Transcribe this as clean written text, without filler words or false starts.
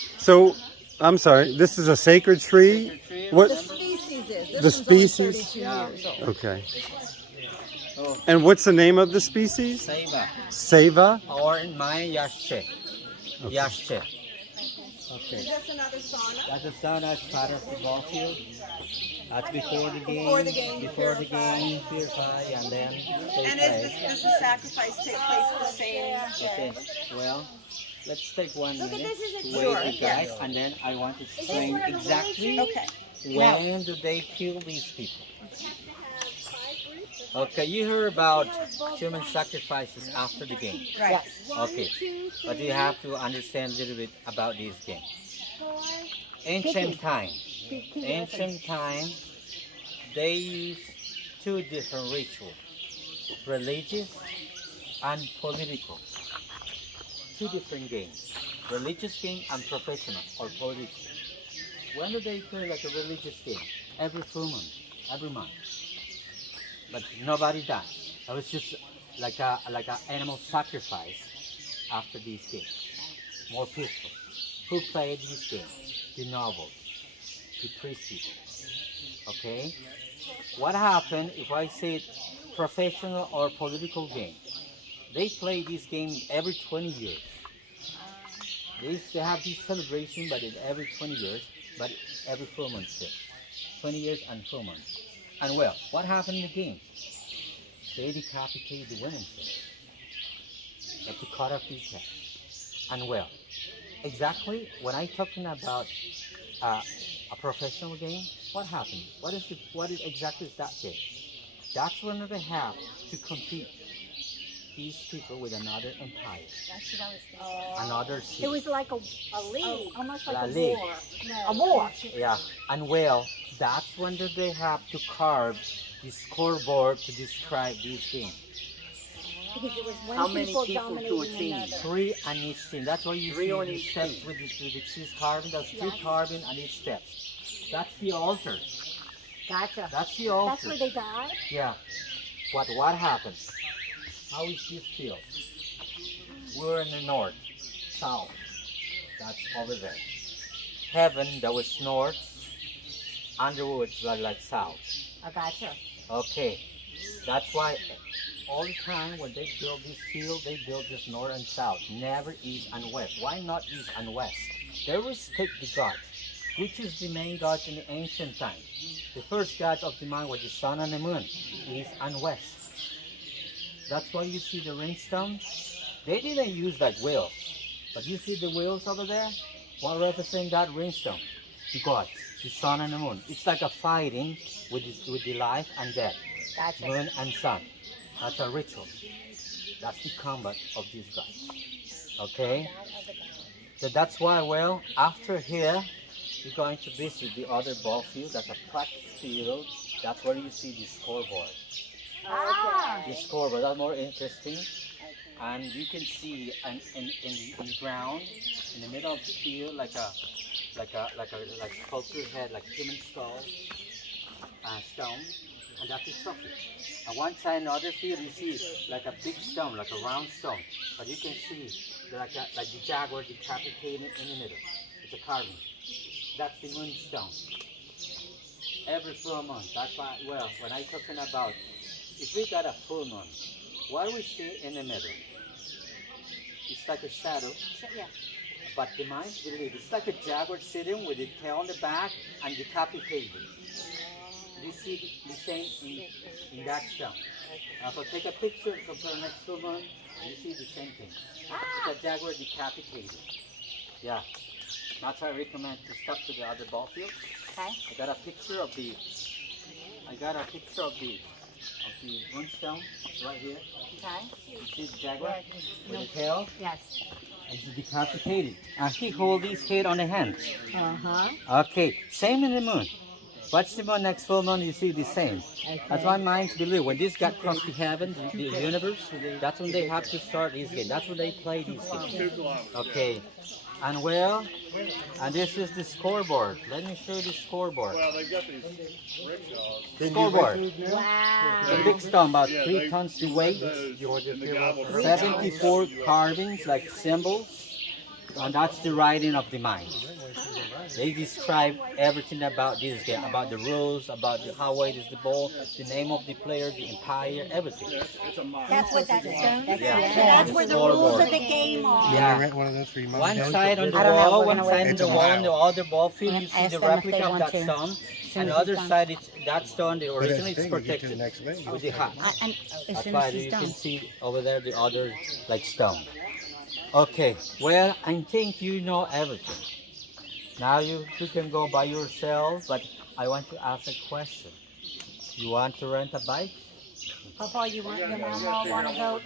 So, I'm sorry. This is a sacred tree. Sacred tree, What The remember? species is. the This one's only species? 32 Yeah. years old. Okay. Oh, And what's the name of the species? Seiba. Seva. Or in Mayan, Yashche. Yashche. Is Okay. this another sauna? That's the sun that's part of the ball field. That's before the game. Before the game, you Before the purify. game, purify, and then they And play. does the sacrifice take place the same Okay. day? Well, let's take 1 minute this is a to Sure, wait, you yes. guys, and then I want to explain one of the exactly Okay. when do they kill these people. Okay, you heard about human sacrifices after the game. Right. Okay, but you have to understand a little bit about this game. Ancient time, they use two different rituals, religious and political. Two different games, religious game and professional or political. When do they play like a religious game? Every full moon, every month. But nobody died. It was just like a animal sacrifice after this game. More peaceful. Who played this game? The nobles, the priest people. Okay? What happened if I said professional or political game? They play this game every 20 years. They have this celebration, but in every 20 years, but every 4 months still. 20 years and 4 months. And well, what happened in the game? They decapitate the women. They have to cut off these heads. And well, exactly when I talking about a professional game, what happened? What is exactly is that game? That's when they have to compete these people with another empire, That's what I was thinking. another It city. was like a league, almost like La a Ligue. war. A war. Yeah, and well, that's when they have to carve the scoreboard to describe this game. Because it was one How many people people to a dominating team? another. 3 on each team. That's why you Three see on the each steps team. with the cheese carving. That's 3 Yes. carving on each steps. That's the altar. Gotcha. That's the That's altar. where they died? Yeah. What happened? How is this field? We're in the north, south. That's over there. Heaven, that was north. Underwood, like south. I gotcha. Okay. That's why all the time when they build this field, they build just north and south, never east and west. Why not east and west? They respect the gods, which is the main gods in the ancient time. The first gods of the mind were the sun and the moon, east and west. That's why you see the ringstones. They didn't use like wheels, but you see the wheels over there? What represent that ringstone? The gods, the sun and the moon. It's like a fighting with the life and death, Gotcha. moon and sun. That's a ritual. That's the combat of these gods. Okay? So that's why, well, after here, you're going to visit the other ball field. That's a practice field. That's where you see the scoreboard. Ah! The scoreboard, that's more interesting. And you can see in the ground, in the middle of the field, like sculpture head, like human skull, stone, and that's a trophy. On one side, another field, you see like a big stone, like a round stone, but you can see like the jaguar decapitated in the middle. It's a carving. That's the moonstone. Every full moon. That's why. Well, when I talking about if we got a full moon, what we see in the middle? It's like a shadow. Yeah. But the minds believe it's like a jaguar sitting with the tail on the back and decapitated. You see the same in that stone. So take a picture and compare next full moon, and you see the same thing. It's a jaguar decapitated. Yeah. That's why I recommend to stop to the other ball field. Okay. I got a picture of the moonstone right here. Okay. You see the jaguar with the tail? Yes. And he's decapitated. And he holds his head on the hand. Uh-huh. Okay, same in the moon. Watch the moon next full moon, you see the same. That's why minds believe when this got crossed the heaven, the universe, that's when they have to start this game. That's when they play this game. Okay. And well, and this is the scoreboard. Let me show you the scoreboard. Well, they've got these rickshaws. The scoreboard. Wow. It's a big stone, about Yeah, 3 they- tons to weight. And the guy will bring 74 it out. carvings like symbols. And that's the writing of the mind. They describe everything about this game, about the rules, about how wide is the ball, the name of the player, the empire, everything. That's what that is. Yeah. So that's where the rules of the game are. You Yeah. want to rent one of those for your mom? One and dad? side on the I don't know, wall, we're one gonna side wait. on It's the a wall, mile. and the other ball field, you see Ask the them if they replica of want that to. stone. Soon And the as other he's done. side, it's that stone, the But that's original the is thing, you get to protected the next vein. with the hat. And as That's soon why as you he's can done. see over there the other like stone. Okay, well, I think you know everything. Now you can go by yourself, but I want to ask a question. You want to rent a bike? Papa, you want your mama want to go